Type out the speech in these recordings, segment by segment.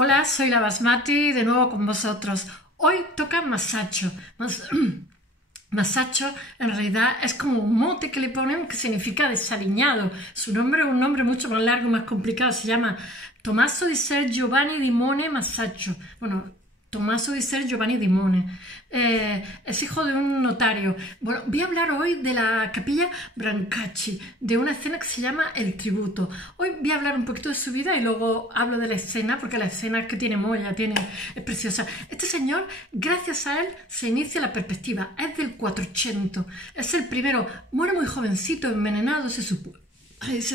Hola, soy la Basmati, de nuevo con vosotros. Hoy toca Masacho. Masacho en realidad es como un mote que le ponen que significa desaliñado. Su nombre es un nombre mucho más largo y más complicado. Se llama Tommaso di Ser Giovanni di Mone Masaccio. Bueno, Tommaso di Ser Giovanni di Mone. Es hijo de un notario. Bueno, voy a hablar hoy de la capilla Brancacci, de una escena que se llama El Tributo. Hoy voy a hablar un poquito de su vida y luego hablo de la escena, porque la escena que tiene Moya es preciosa. Este señor, gracias a él, se inicia la perspectiva. Es del 400. Es el primero. Muere muy jovencito, envenenado, se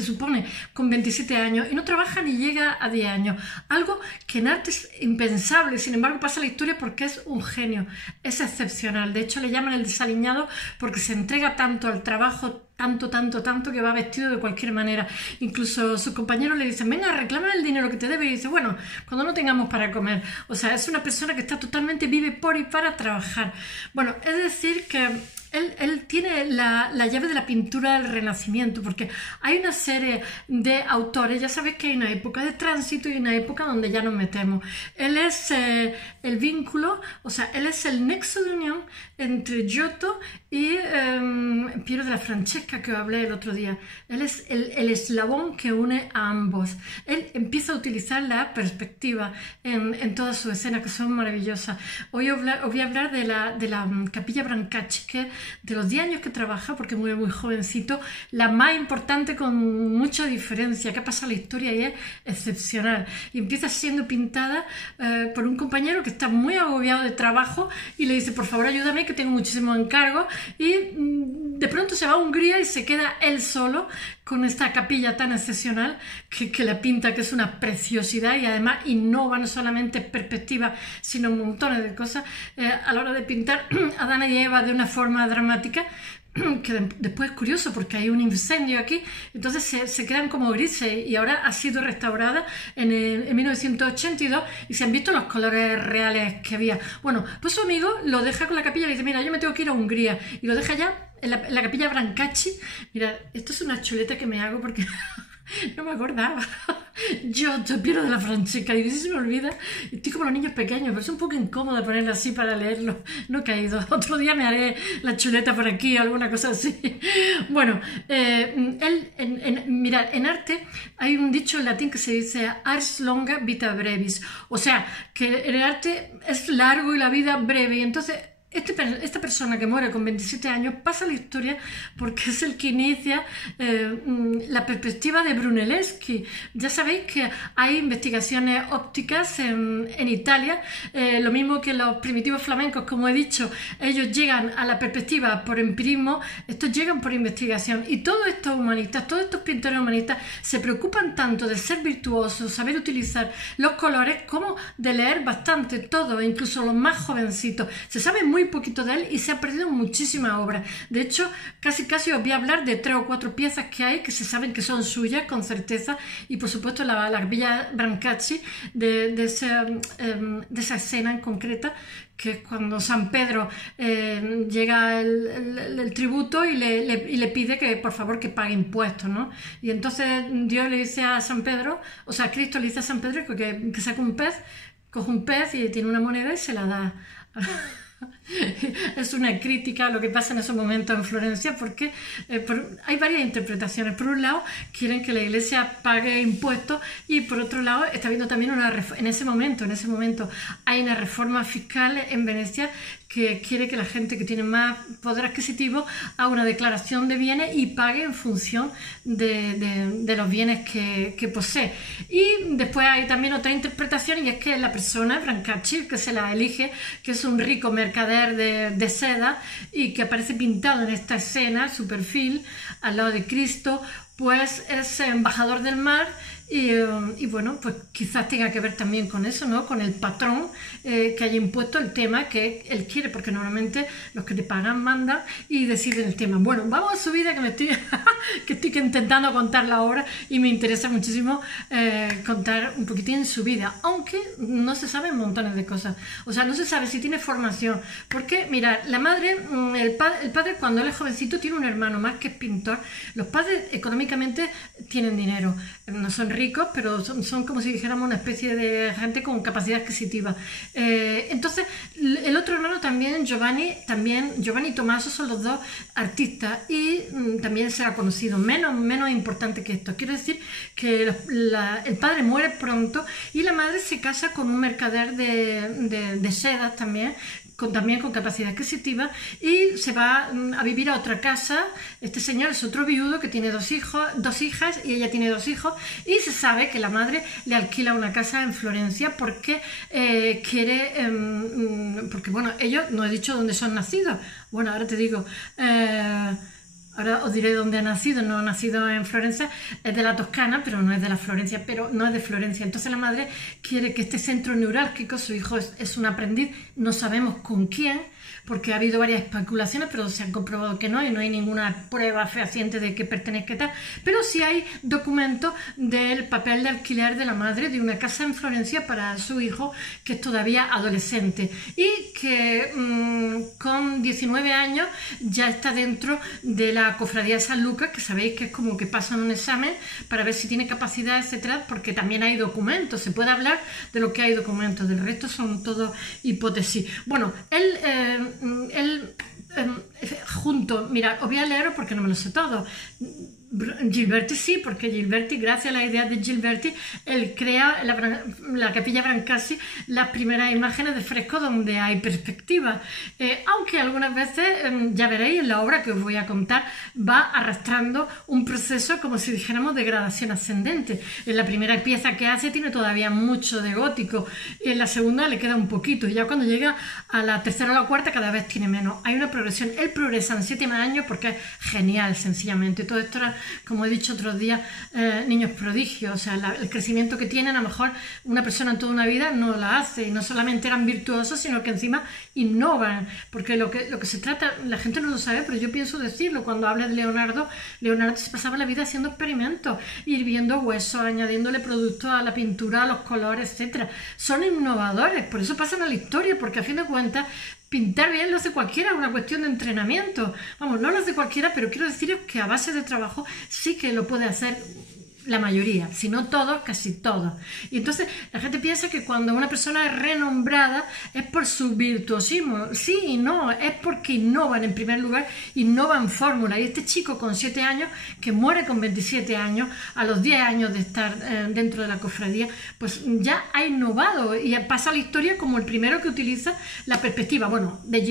supone, con 27 años, y no trabaja ni llega a 10 años. Algo que en arte es impensable, sin embargo pasa la historia porque es un genio, es excepcional. De hecho le llaman el desaliñado porque se entrega tanto al trabajo, tanto que va vestido de cualquier manera. Incluso sus compañeros le dicen: venga, reclama el dinero que te debe, y dice: bueno, cuando no tengamos para comer. O sea, es una persona que está totalmente, vive por y para trabajar. Bueno, es decir que él tiene la llave de la pintura del Renacimiento, porque hay una serie de autores. Ya sabéis que hay una época de tránsito y una época donde ya nos metemos. Él es el vínculo, o sea, él es el nexo de unión entre Giotto y Piero della Francesca, que os hablé el otro día. Él es el eslabón que une a ambos. Él empieza a utilizar la perspectiva en todas sus escenas, que son maravillosas. Hoy os voy a hablar de la capilla Brancacci, que de los 10 años que trabaja, porque muere muy jovencito, la más importante con mucha diferencia, que ha pasado la historia y es excepcional. Y empieza siendo pintada por un compañero que está muy agobiado de trabajo y le dice: por favor, ayúdame, que tengo muchísimos encargos. Y de pronto se va a Hungría y se queda él solo con esta capilla tan excepcional que la pinta, que es una preciosidad, y además innova no solamente perspectiva, sino montones de cosas a la hora de pintar a Adán y Eva de una forma dramática, que después es curioso porque hay un incendio aquí, entonces se quedan como grises, y ahora ha sido restaurada en 1982 y se han visto los colores reales que había. Bueno, pues su amigo lo deja con la capilla y le dice: mira, yo me tengo que ir a Hungría, y lo deja ya en la capilla Brancacci. Mira, esto es una chuleta que me hago porque no me acordaba. Giotto, Piero della Francesca, y se me olvida. Estoy como los niños pequeños, pero es un poco incómodo ponerlo así para leerlo. No he caído. Otro día me haré la chuleta por aquí o alguna cosa así. Bueno, mirad, en arte hay un dicho en latín que se dice ars longa vita brevis, o sea, que el arte es largo y la vida breve, y entonces esta persona que muere con 27 años pasa la historia porque es el que inicia la perspectiva de Brunelleschi. Ya sabéis que hay investigaciones ópticas en Italia, lo mismo que los primitivos flamencos, como he dicho. Ellos llegan a la perspectiva por empirismo, estos llegan por investigación, y todos estos humanistas, todos estos pintores humanistas se preocupan tanto de ser virtuosos, saber utilizar los colores, como de leer bastante todo, incluso los más jovencitos. Se sabe muy poquito de él y se ha perdido muchísimas obras. De hecho, casi os voy a hablar de 3 o 4 piezas que hay que se saben que son suyas con certeza, y por supuesto la capilla Brancacci de esa escena en concreta, que es cuando San Pedro llega el tributo y le pide que por favor que pague impuestos, ¿no? Y entonces Dios le dice a San Pedro, o sea, Cristo le dice a San Pedro que saque un pez, coge un pez y tiene una moneda y se la da. Es una crítica a lo que pasa en esos momentos en Florencia, porque hay varias interpretaciones. Por un lado, quieren que la iglesia pague impuestos, y por otro lado está habiendo también en ese momento hay una reforma fiscal en Venecia que quiere que la gente que tiene más poder adquisitivo haga una declaración de bienes y pague en función de los bienes que posee. Y después hay también otra interpretación, y es que la persona, Brancacci, que se la elige, que es un rico mercader de seda y que aparece pintado en esta escena, su perfil, al lado de Cristo, pues es embajador del mar. Y bueno, pues quizás tenga que ver también con eso, ¿no? Con el patrón que haya impuesto el tema que él quiere, porque normalmente los que te pagan mandan y deciden el tema. Bueno, vamos a su vida, que estoy intentando contar la obra, y me interesa muchísimo contar un poquitín su vida, aunque no se saben montones de cosas. O sea, no se sabe si tiene formación, porque mirad, la madre, el padre cuando él es jovencito tiene un hermano más que es pintor. Los padres económicamente tienen dinero, no son ricos, ricos, pero son como si dijéramos una especie de gente con capacidad adquisitiva. Entonces, el otro hermano también, Giovanni y Tommaso son los dos artistas y también será conocido, menos importante que esto. Quiero decir que el padre muere pronto y la madre se casa con un mercader de sedas también con capacidad adquisitiva, y se va a vivir a otra casa. Este señor es otro viudo que tiene dos hijas, y ella tiene 2 hijos, y se sabe que la madre le alquila una casa en Florencia porque porque bueno, ellos, no he dicho dónde son nacidos, bueno, ahora te digo, ahora os diré dónde ha nacido. No ha nacido en Florencia, es de la Toscana, pero no es de la Florencia, no es de Florencia. Entonces la madre quiere que este centro neurálgico, su hijo es un aprendiz, no sabemos con quién, porque ha habido varias especulaciones, pero se han comprobado que no, y no hay ninguna prueba fehaciente de que pertenezca y tal, pero sí hay documentos del papel de alquiler de la madre de una casa en Florencia para su hijo, que es todavía adolescente, y que con 19 años ya está dentro de la cofradía de San Lucas, que sabéis que es como que pasan un examen para ver si tiene capacidad, etcétera, porque también hay documentos, se puede hablar de lo que hay documentos, del resto son todo hipótesis. Bueno, él junto, mirad, os voy a leer porque no me lo sé todo. Gilberti sí, porque Gilberti, gracias a la idea de Gilberti, él crea la Capilla Brancasi, las primeras imágenes de fresco donde hay perspectiva, aunque algunas veces, ya veréis en la obra que os voy a contar, va arrastrando un proceso como si dijéramos de gradación ascendente. En la primera pieza que hace tiene todavía mucho de gótico, en la segunda le queda un poquito, y ya cuando llega a la tercera o la cuarta cada vez tiene menos. Hay una progresión, él progresa en 7 años porque es genial, sencillamente. Todo esto era, como he dicho otros días, niños prodigios, o sea, el crecimiento que tienen, a lo mejor una persona en toda una vida no la hace, y no solamente eran virtuosos, sino que encima innovan, porque lo que se trata, la gente no lo sabe, pero yo pienso decirlo, cuando habla de Leonardo se pasaba la vida haciendo experimentos, hirviendo huesos, añadiéndole productos a la pintura, a los colores, etcétera. Son innovadores, por eso pasan a la historia, porque a fin de cuentas pintar bien lo hace cualquiera, es una cuestión de entrenamiento. Vamos, no lo hace cualquiera, pero quiero deciros que a base de trabajo sí que lo puede hacer la mayoría, si no todos, casi todos. Y entonces la gente piensa que cuando una persona es renombrada es por su virtuosismo. Sí y no, es porque innovan, en primer lugar, innovan fórmulas. Y este chico con 7 años, que muere con 27 años, a los 10 años de estar dentro de la cofradía, pues ya ha innovado y pasa a la historia como el primero que utiliza la perspectiva, bueno, de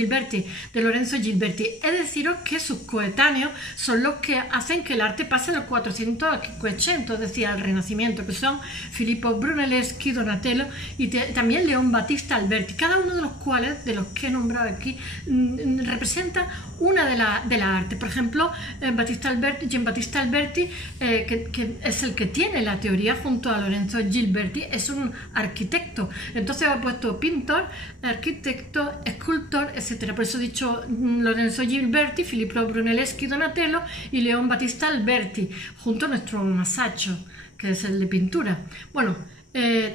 Lorenzo Gilberti. Es deciros que sus coetáneos son los que hacen que el arte pase de los 400 a 580, decía el Renacimiento, que son Filippo Brunelleschi, Donatello y también León Battista Alberti, cada uno de los cuales, de los que he nombrado aquí, representa una de la arte. Por ejemplo, Gian Battista Alberti, que es el que tiene la teoría junto a Lorenzo Gilberti, es un arquitecto. Entonces ha puesto pintor, arquitecto, escultor, etcétera. Por eso he dicho Lorenzo Gilberti, Filippo Brunelleschi, Donatello y León Battista Alberti, junto a nuestro Masaccio, que es el de pintura. Bueno,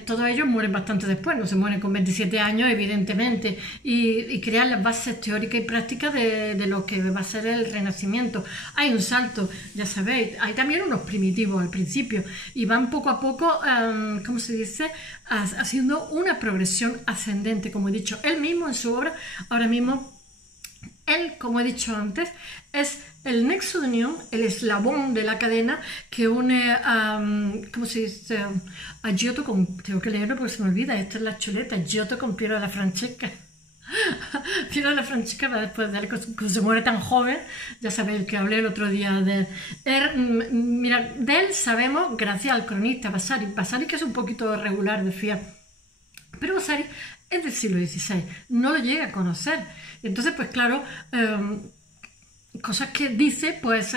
todos ellos mueren bastante después, no se mueren con 27 años, evidentemente, y crean las bases teóricas y prácticas de lo que va a ser el Renacimiento. Hay un salto, ya sabéis, hay también unos primitivos al principio, y van poco a poco, ¿cómo se dice?, haciendo una progresión ascendente, como he dicho. Él mismo en su obra, ahora mismo, él, como he dicho antes, es el nexo de unión, el eslabón de la cadena que une a, ¿cómo se dice?, a Giotto con, tengo que leerlo porque se me olvida, esta es la chuleta, Giotto con Piero della Francesca. Piero della Francesca va después de él, que se muere tan joven, ya sabéis que hablé el otro día de él. Mira, de él sabemos gracias al cronista Vasari, que es un poquito irregular, decía, pero Vasari es del siglo XVI, no lo llega a conocer. Entonces, pues claro, cosas que dice, pues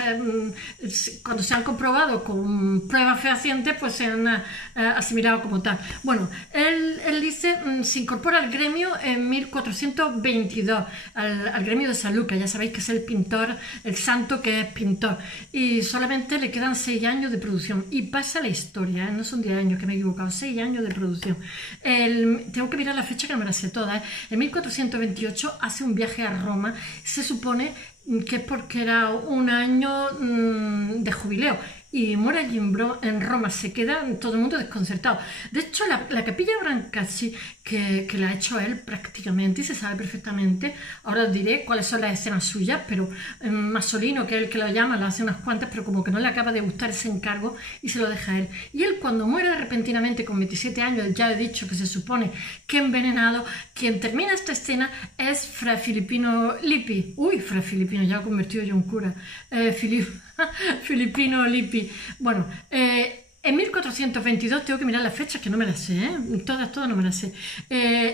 cuando se han comprobado con pruebas fehacientes, pues se han asimilado como tal. Bueno, él dice, se incorpora al gremio en 1422, al gremio de San Lucas, ya sabéis que es el pintor, el santo que es pintor, y solamente le quedan 6 años de producción, y pasa la historia, no son 10 años que me he equivocado, 6 años de producción. Tengo que mirar la fecha que no me la sé toda, En 1428 hace un viaje a Roma, se supone que es porque era un año de jubileo. y muere allí en Roma. Se queda todo el mundo desconcertado. De hecho, la Capilla Brancacci, que la ha hecho él prácticamente y se sabe perfectamente, ahora os diré cuáles son las escenas suyas, pero Masolino, que es el que lo llama, lo hace unas cuantas, pero como que no le acaba de gustar ese encargo y se lo deja a él. Y él, cuando muere repentinamente con 27 años, ya he dicho que se supone que envenenado, quien termina esta escena es Fra Filippino Lippi. Uy, Fra Filippino, ya lo he convertido yo en cura. Filippino Lippi. Bueno, en 1422, tengo que mirar las fechas que no me las sé, todas no me las sé.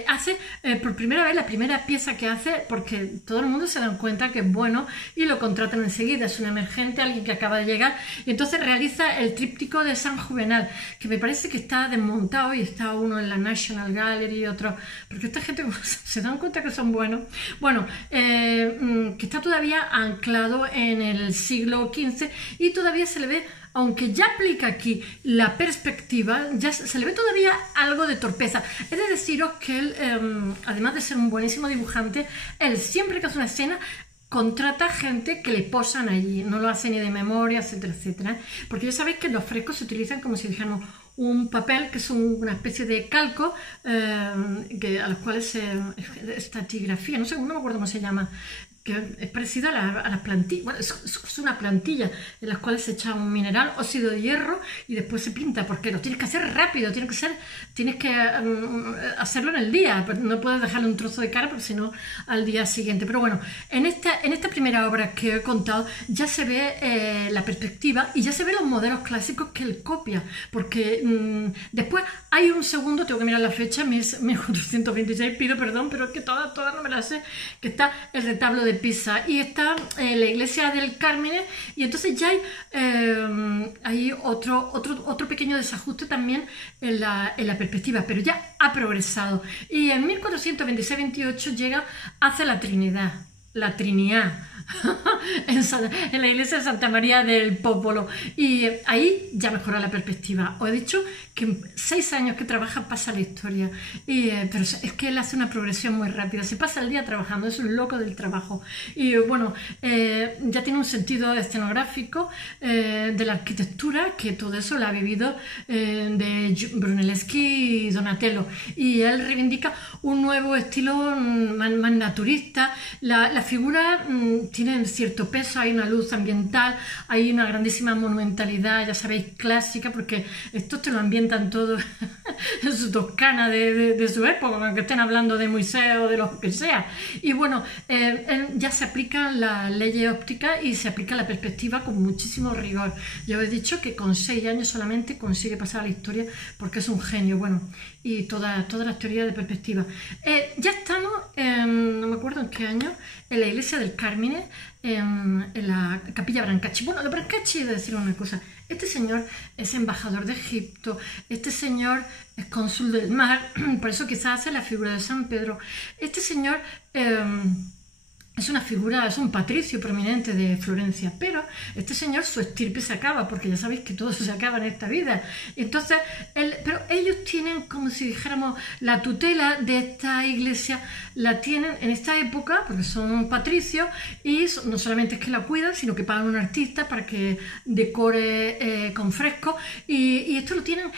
Hace por primera vez la primera pieza que hace, porque todo el mundo se da cuenta que es bueno y lo contratan enseguida. Es un emergente, alguien que acaba de llegar, y entonces realiza el tríptico de San Juvenal, que me parece que está desmontado y está uno en la National Gallery y otro, porque esta gente se dan cuenta que son buenos. Bueno, que está todavía anclado en el siglo XV y todavía se le ve, aunque ya aplica aquí la perspectiva, ya se le ve todavía algo de torpeza. He de deciros que él, además de ser un buenísimo dibujante, él siempre que hace una escena contrata gente que le posan allí, no lo hace ni de memoria, etcétera, etcétera. Porque ya sabéis que los frescos se utilizan como si dijéramos un papel, que es una especie de calco, a los cuales estatigrafía, no me acuerdo cómo se llama, que es parecida a las plantillas. Bueno, es una plantilla en las cuales se echa un mineral, óxido de hierro, y después se pinta, porque lo tienes que hacer rápido, tienes que hacerlo en el día, no puedes dejarle un trozo de cara porque si no al día siguiente. Pero bueno, en esta primera obra que he contado ya se ve la perspectiva y ya se ven los modelos clásicos que él copia, porque después hay un segundo, tengo que mirar la fecha, 1426, pido perdón, pero es que todas no me las sé, que está el retablo de Pisa y está la iglesia del Carmen, y entonces ya hay otro pequeño desajuste también en la perspectiva, pero ya ha progresado, y en 1426-28 llega hacia la Trinidad en la iglesia de Santa María del Popolo, y ahí ya mejora la perspectiva. Os he dicho que en 6 años que trabaja pasa la historia, pero es que él hace una progresión muy rápida, se pasa el día trabajando, es un loco del trabajo, y bueno, ya tiene un sentido escenográfico de la arquitectura, que todo eso lo ha vivido de Brunelleschi y Donatello, y él reivindica un nuevo estilo más naturista. La figura tiene cierto peso, hay una luz ambiental, hay una grandísima monumentalidad, ya sabéis, clásica, porque esto te lo ambientan todo en su Toscana de su época, aunque estén hablando de Moisés o de lo que sea. Y bueno, ya se aplican las leyes ópticas y se aplica la perspectiva con muchísimo rigor. Ya os he dicho que con 6 años solamente consigue pasar a la historia porque es un genio. Bueno, y todas las teorías de perspectiva. Ya estamos, no me acuerdo en qué año, en la iglesia del Carmine, en la Capilla Brancacci. Bueno, de Brancacci he de decir una cosa. Este señor es embajador de Egipto, este señor es cónsul del mar, por eso quizás hace la figura de San Pedro. Este señor es una figura, es un patricio prominente de Florencia, pero este señor, su estirpe se acaba, porque ya sabéis que todo se acaba en esta vida. Entonces, pero ellos tienen, como si dijéramos, la tutela de esta iglesia, la tienen en esta época, porque son patricios, y no solamente es que la cuidan, sino que pagan a un artista para que decore con fresco, y esto lo tienen,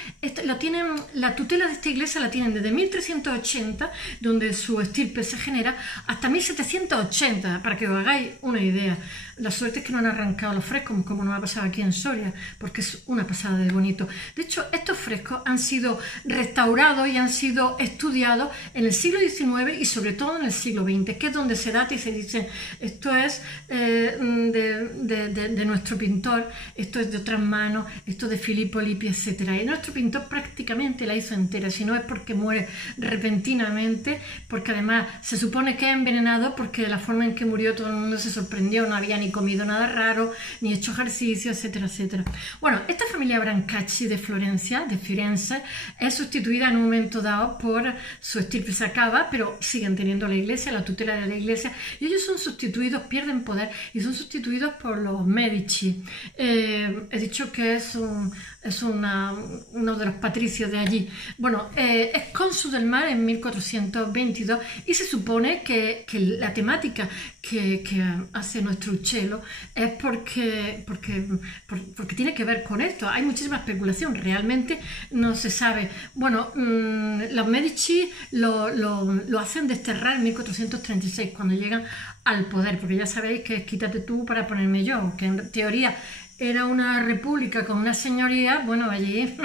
la tutela de esta iglesia la tienen desde 1380, donde su estirpe se genera, hasta 1780, para que os hagáis una idea. La suerte es que no han arrancado los frescos, como nos ha pasado aquí en Soria, porque es una pasada de bonito. De hecho, estos frescos han sido restaurados y han sido estudiados en el siglo XIX y sobre todo en el siglo XX, que es donde se data y se dice, esto es de nuestro pintor, esto es de otras manos, esto es de Filippo Lippi, etc. Y nuestro pintor prácticamente la hizo entera, si no es porque muere repentinamente, porque además se supone que es envenenado, porque de la forma en que murió todo el mundo se sorprendió, no había ni comido nada raro, ni hecho ejercicio, etcétera, etcétera. Bueno, esta familia Brancacci de Florencia, de Firenze, es sustituida en un momento dado por su estirpe se acaba, pero siguen teniendo la iglesia, la tutela de la iglesia, y ellos son sustituidos, pierden poder y son sustituidos por los Medici. He dicho que es uno de los patricios de allí. Bueno, es cónsul del mar en 1422 y se supone que la temática que hace nuestro Uccello es porque tiene que ver con esto. Hay muchísima especulación, realmente no se sabe. Bueno, los Medici lo hacen desterrar en 1436 cuando llegan al poder, porque ya sabéis que es quítate tú para ponerme yo, que en teoría era una república con una señoría. Bueno, allí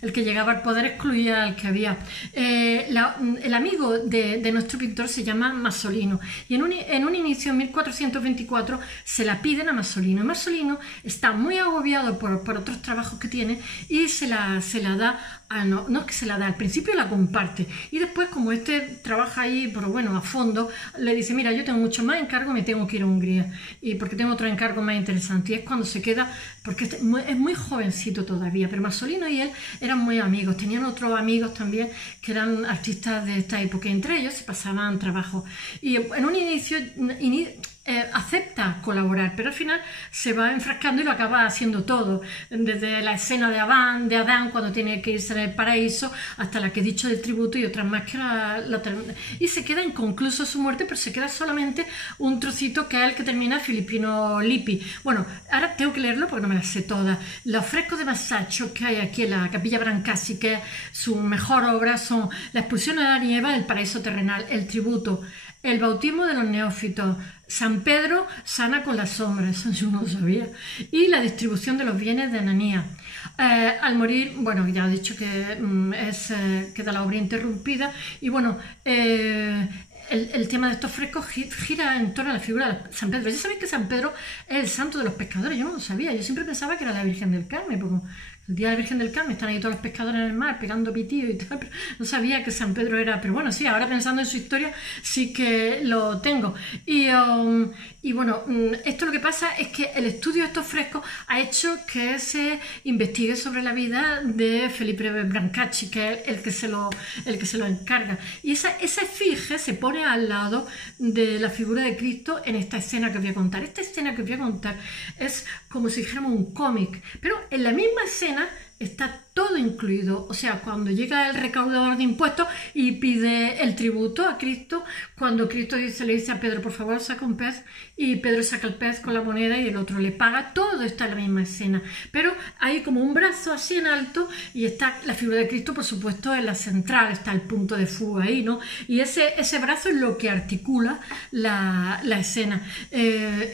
el que llegaba al poder excluía al que había. El amigo de nuestro pintor se llama Masolino, y en un inicio, en 1424, se la piden a Masolino. Y Masolino está muy agobiado por otros trabajos que tiene y se la da. No es que se la da, al principio la comparte, y después, como este trabaja ahí, pero bueno, a fondo, le dice: mira, yo tengo mucho más encargo, me tengo que ir a Hungría, y porque tengo otro encargo más interesante. Y es cuando se queda, porque es muy jovencito todavía, pero Masolino y él eran muy amigos, tenían otros amigos también que eran artistas de esta época, y entre ellos se pasaban trabajo. Y en un inicio acepta colaborar, pero al final se va enfrascando y lo acaba haciendo todo, desde la escena de Adán cuando tiene que irse al paraíso, hasta la que he dicho del tributo y otras más que y se queda inconcluso su muerte, pero se queda solamente un trocito, que es el que termina Filippino Lippi. Bueno, ahora tengo que leerlo porque no me las sé todas. Los frescos de Masaccio que hay aquí en la Capilla Brancasi, que es su mejor obra, son La expulsión de Adán y Eva del paraíso terrenal, El tributo, El bautismo de los neófitos, San Pedro sana con las sombras, eso yo no lo sabía, y La distribución de los bienes de Ananías. Al morir, bueno, ya he dicho que queda la obra interrumpida, y bueno, el tema de estos frescos gira en torno a la figura de San Pedro. Ya sabéis que San Pedro es el santo de los pescadores, yo no lo sabía, yo siempre pensaba que era la Virgen del Carmen, porque el día de la Virgen del Carmen están ahí todos los pescadores en el mar pegando pitillos y tal, pero no sabía que San Pedro era. Pero bueno, sí, ahora pensando en su historia sí que lo tengo. Y bueno, esto lo que pasa es que el estudio de estos frescos ha hecho que se investigue sobre la vida de Felipe Brancacci, que es el que se lo encarga. Y esa esfinge se pone al lado de la figura de Cristo en esta escena que os voy a contar. Esta escena que os voy a contar es como si dijéramos un cómic, pero en la misma escena está todo incluido. O sea, cuando llega el recaudador de impuestos y pide el tributo a Cristo, cuando Cristo le dice a Pedro: por favor, saca un pez, y Pedro saca el pez con la moneda y el otro le paga, todo está en la misma escena, pero hay como un brazo así en alto, y está la figura de Cristo, por supuesto, en la central, está el punto de fuga ahí, ¿no? Y ese brazo es lo que articula la escena.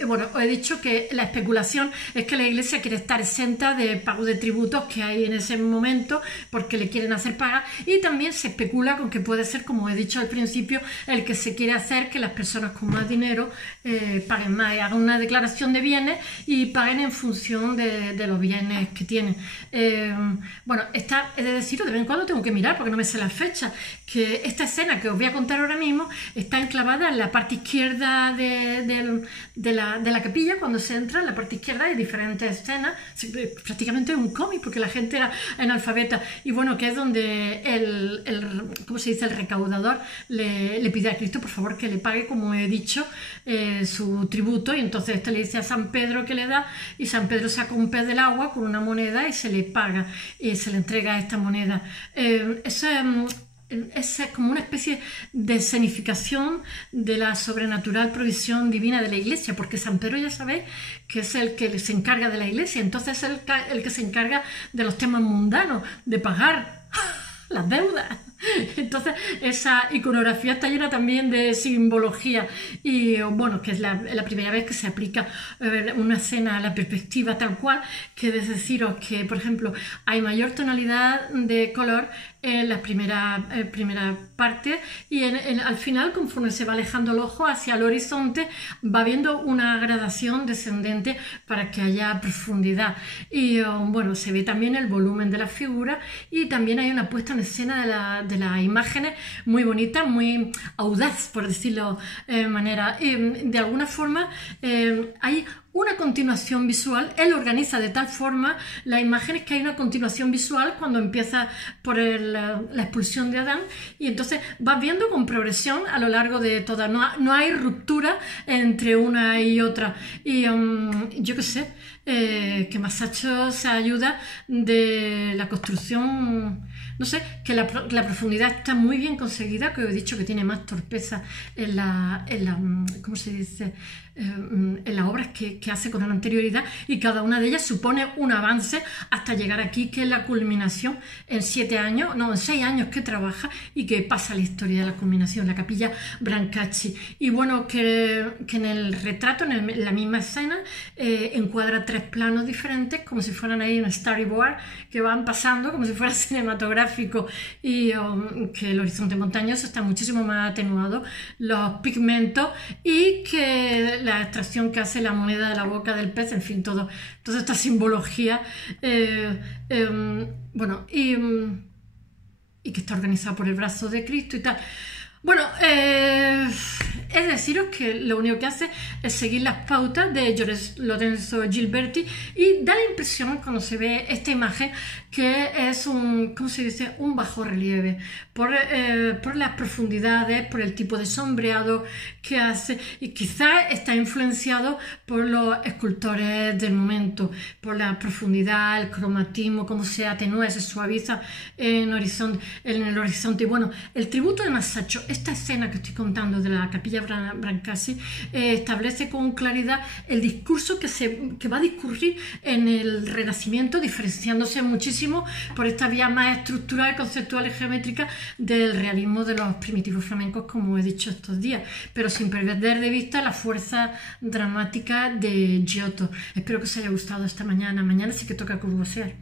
Bueno, os he dicho que la especulación es que la Iglesia quiere estar exenta de pago de tributos que hay en ese momento, porque le quieren hacer pagar, y también se especula con que puede ser, como he dicho al principio, el que se quiere hacer que las personas con más dinero paguen más, y hagan una declaración de bienes y paguen en función de los bienes que tienen. Bueno, he de deciros, de vez en cuando tengo que mirar porque no me sé la fecha, que esta escena que os voy a contar ahora mismo está enclavada en la parte izquierda de la capilla. Cuando se entra, en la parte izquierda hay diferentes escenas, prácticamente es un cómic porque la gente era analfabeta, y bueno, que es donde ¿cómo se dice?, el recaudador le pide a Cristo, por favor, que le pague, como he dicho, su tributo, y entonces este le dice a San Pedro que le da, y San Pedro saca un pez del agua con una moneda y se le paga, y se le entrega esta moneda. Eso es como una especie de escenificación de la sobrenatural provisión divina de la Iglesia, porque San Pedro, ya sabéis, que es el que se encarga de la Iglesia, entonces es el que se encarga de los temas mundanos, de pagar las deudas. Entonces esa iconografía está llena también de simbología, y bueno, que es la primera vez que se aplica una escena a la perspectiva tal cual, que es deciros que, por ejemplo, hay mayor tonalidad de color en la primera parte, y al final, conforme se va alejando el ojo hacia el horizonte, va viendo una gradación descendente para que haya profundidad. Y bueno, se ve también el volumen de la figura, y también hay una puesta en escena de las imágenes muy bonita, muy audaz, por decirlo de manera. De alguna forma hay una continuación visual. Él organiza de tal forma las imágenes que hay una continuación visual cuando empieza por la expulsión de Adán, y entonces vas viendo con progresión a lo largo de toda. No hay ruptura entre una y otra. Y yo qué sé, que Masaccio se ayuda de la construcción no sé, que la profundidad está muy bien conseguida, que he dicho que tiene más torpeza ¿cómo se dice? En las obras que hace con anterioridad, y cada una de ellas supone un avance hasta llegar aquí, que es la culminación en 6 años que trabaja y que pasa la historia de la culminación, la capilla Brancacci. Y bueno, que en el retrato, en la misma escena, encuadra 3 planos diferentes, como si fueran ahí un storyboard que van pasando, como si fuera cinematográfico, y que el horizonte montañoso está muchísimo más atenuado, los pigmentos, y que la extracción que hace la moneda de la boca del pez, en fin, toda esta simbología, bueno, y que está organizada por el brazo de Cristo y tal. Bueno, es deciros que lo único que hace es seguir las pautas de Lorenzo Gilberti, y da la impresión, cuando se ve esta imagen, que es ¿cómo se dice?, un bajo relieve, por las profundidades, por el tipo de sombreado que hace, y quizás está influenciado por los escultores del momento, por la profundidad, el cromatismo, cómo se atenúa, se suaviza en el horizonte. Y bueno, el tributo de Masaccio, esta escena que estoy contando de la capilla Brancacci, establece con claridad el discurso que va a discurrir en el Renacimiento, diferenciándose muchísimo por esta vía más estructural, conceptual y geométrica del realismo de los primitivos flamencos, como he dicho estos días, pero sin perder de vista la fuerza dramática de Giotto. Espero que os haya gustado esta mañana. Mañana sí que toca curvosear.